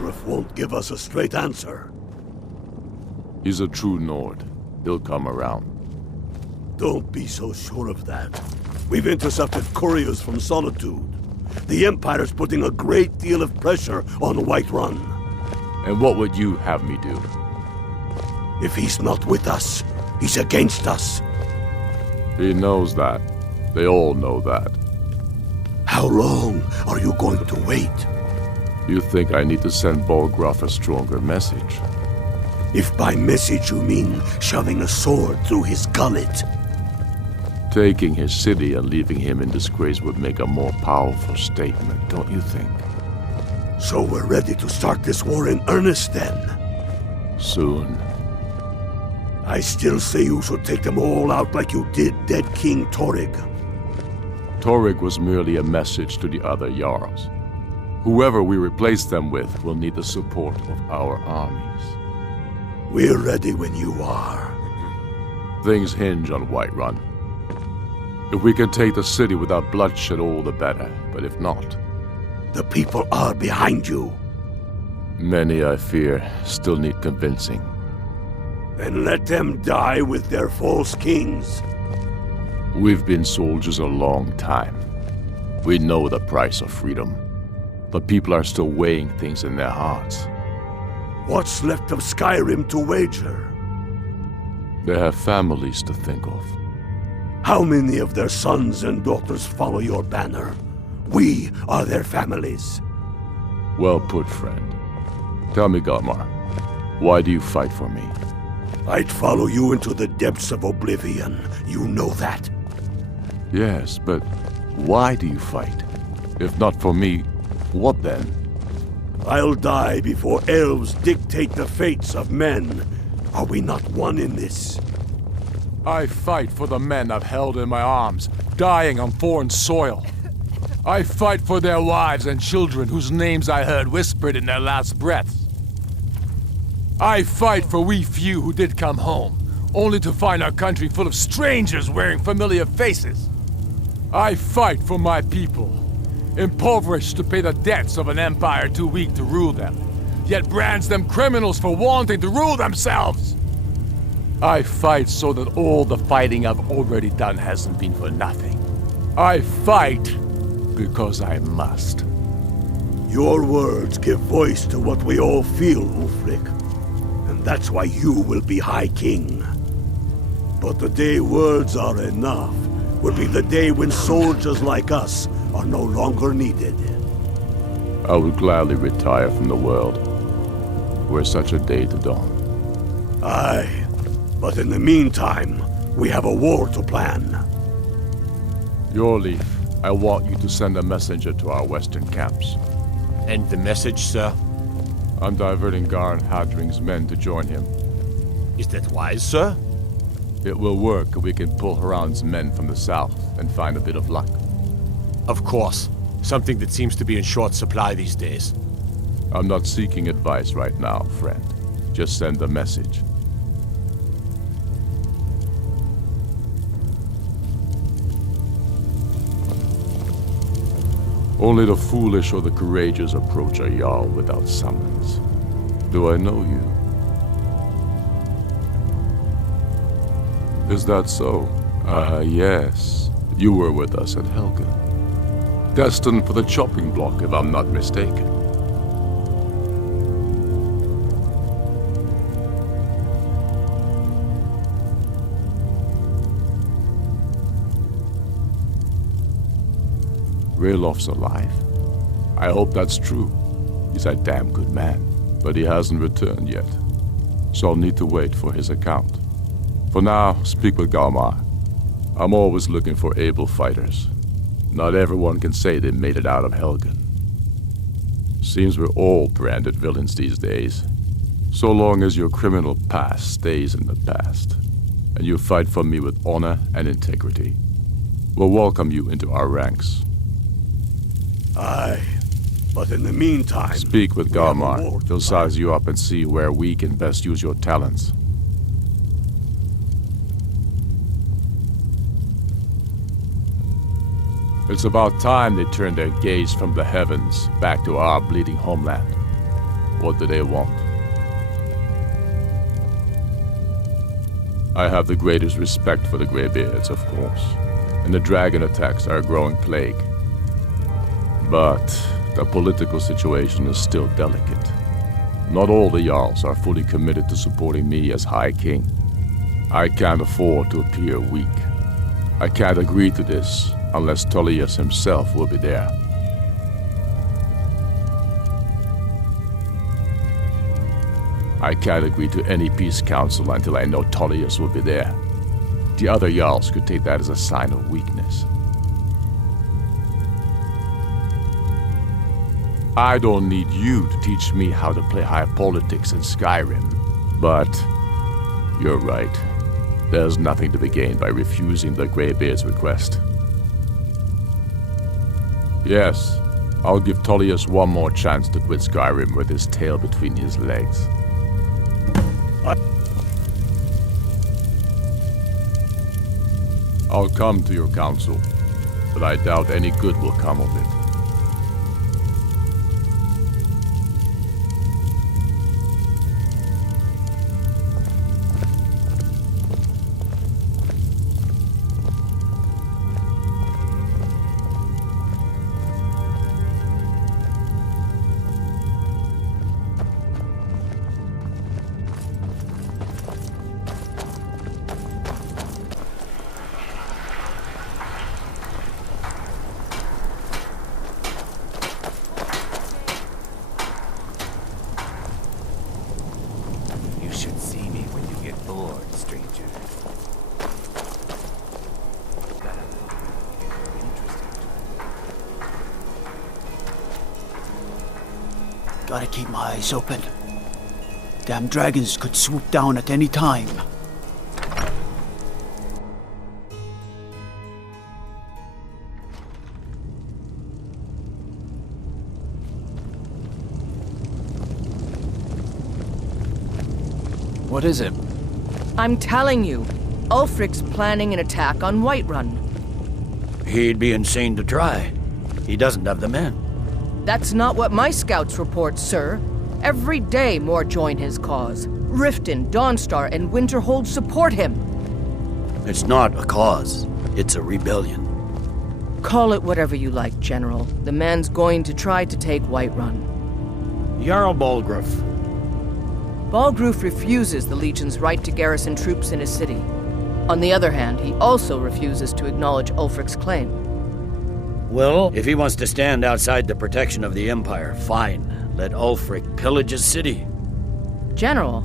Ulfric won't give us a straight answer. He's a true Nord. He'll come around. Don't be so sure of that. We've intercepted couriers from Solitude. The Empire's putting a great deal of pressure on Whiterun. And what would you have me do? If he's not with us, he's against us. He knows that. They all know that. How long are you going to wait? You think I need to send Bolgraf a stronger message? If by message you mean shoving a sword through his gullet. Taking his city and leaving him in disgrace would make a more powerful statement, don't you think? So we're ready to start this war in earnest then? Soon. I still say you should take them all out like you did dead King Torrig. Torrig was merely a message to the other Jarls. Whoever we replace them with will need the support of our armies. We're ready when you are. Things hinge on Whiterun. If we can take the city without bloodshed, all the better. But if not... The people are behind you. Many, I fear, still need convincing. Then let them die with their false kings. We've been soldiers a long time. We know the price of freedom. But people are still weighing things in their hearts. What's left of Skyrim to wager? They have families to think of. How many of their sons and daughters follow your banner? We are their families. Well put, friend. Tell me, Galmar, why do you fight for me? I'd follow you into the depths of oblivion. You know that. Yes, but why do you fight? If not for me, what then? I'll die before elves dictate the fates of men. Are we not one in this? I fight for the men I've held in my arms, dying on foreign soil. I fight for their wives and children whose names I heard whispered in their last breaths. I fight for we few who did come home, only to find our country full of strangers wearing familiar faces. I fight for my people, impoverished to pay the debts of an empire too weak to rule them, yet brands them criminals for wanting to rule themselves. I fight so that all the fighting I've already done hasn't been for nothing. I fight because I must. Your words give voice to what we all feel, Ulfric. And that's why you will be High King. But the day words are enough will be the day when soldiers like us are no longer needed. I would gladly retire from the world, were such a day to dawn. Aye, but in the meantime, we have a war to plan. Your Leaf, I want you to send a messenger to our western camps. And the message, sir? I'm diverting Garn Hadring's men to join him. Is that wise, sir? It will work if we can pull Haran's men from the south and find a bit of luck. Of course. Something that seems to be in short supply these days. I'm not seeking advice right now, friend. Just send a message. Only the foolish or the courageous approach a Jarl without summons. Do I know you? Is that so? Yes. You were with us at Helgen. Destined for the chopping block, if I'm not mistaken. Railof's alive. I hope that's true. He's a damn good man, but he hasn't returned yet. So I'll need to wait for his account. For now, speak with Galmar. I'm always looking for able fighters. Not everyone can say they made it out of Helgen. Seems we're all branded villains these days. So long as your criminal past stays in the past, and you fight for me with honor and integrity, we'll welcome you into our ranks. Aye, but in the meantime... Speak with Galmar. He'll size you up and see where we can best use your talents. It's about time they turned their gaze from the heavens back to our bleeding homeland. What do they want? I have the greatest respect for the Greybeards, of course, and the dragon attacks are a growing plague. But the political situation is still delicate. Not all the Jarls are fully committed to supporting me as High King. I can't afford to appear weak. I can't agree to this unless Tulius himself will be there. I can't agree to any peace council until I know Tulius will be there. The other Jarls could take that as a sign of weakness. I don't need you to teach me how to play high politics in Skyrim. But you're right. There's nothing to be gained by refusing the Greybeard's request. Yes, I'll give Tulius one more chance to quit Skyrim with his tail between his legs. I'll come to your council, but I doubt any good will come of it. Gotta keep my eyes open. Damn dragons could swoop down at any time. What is it? I'm telling you, Ulfric's planning an attack on Whiterun. He'd be insane to try. He doesn't have the men. That's not what my scouts report, sir. Every day more join his cause. Riften, Dawnstar, and Winterhold support him. It's not a cause. It's a rebellion. Call it whatever you like, General. The man's going to try to take Whiterun. Jarl Balgruuf. Balgruuf refuses the Legion's right to garrison troops in his city. On the other hand, he also refuses to acknowledge Ulfric's claim. Well, if he wants to stand outside the protection of the Empire, fine. Let Ulfric pillage his city. General.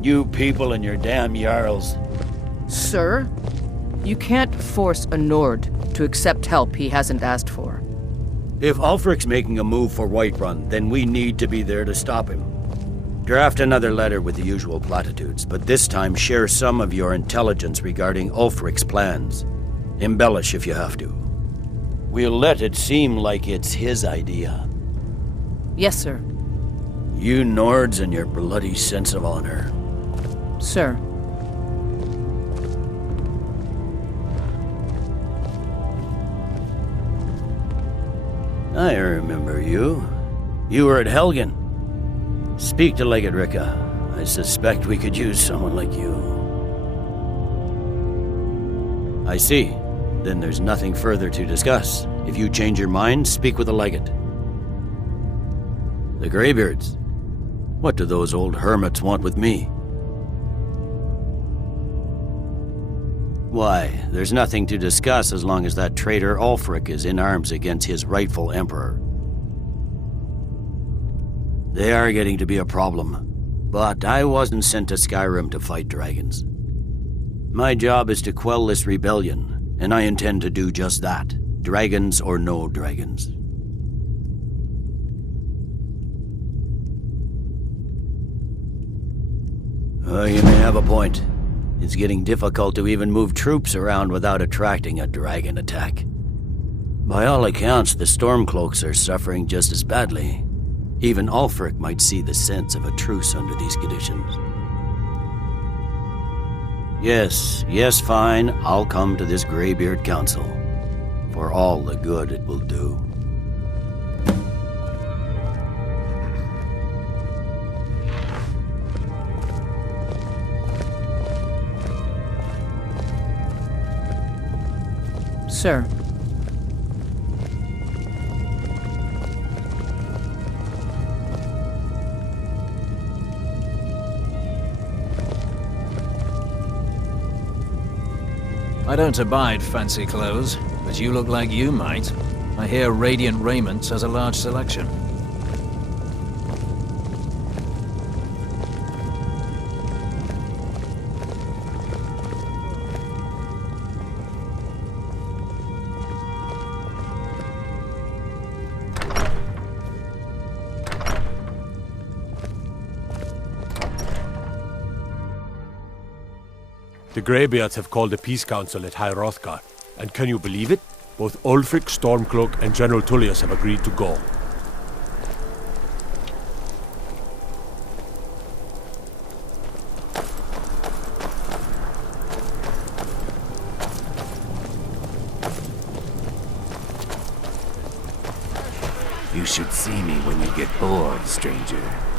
You people and your damn Jarls. Sir, you can't force a Nord to accept help he hasn't asked for. If Ulfric's making a move for Whiterun, then we need to be there to stop him. Draft another letter with the usual platitudes, but this time share some of your intelligence regarding Ulfric's plans. Embellish if you have to. We'll let it seem like it's his idea. Yes, sir. You Nords and your bloody sense of honor. Sir. I remember you. You were at Helgen. Speak to Legate Ricka. I suspect we could use someone like you. I see. Then there's nothing further to discuss. If you change your mind, speak with the Legate. The Greybeards. What do those old hermits want with me? Why, there's nothing to discuss as long as that traitor Ulfric is in arms against his rightful emperor. They are getting to be a problem. But I wasn't sent to Skyrim to fight dragons. My job is to quell this rebellion. And I intend to do just that, dragons or no dragons. You may have a point. It's getting difficult to even move troops around without attracting a dragon attack. By all accounts, the Stormcloaks are suffering just as badly. Even Ulfric might see the sense of a truce under these conditions. Yes, fine. I'll come to this Greybeard Council. For all the good it will do. sir. I don't abide fancy clothes, but you look like you might. I hear Radiant Raiment has a large selection. The Greybeards have called a peace council at High Hrothgar, and can you believe it? Both Ulfric, Stormcloak, and General Tullius have agreed to go. You should see me when you get bored, stranger.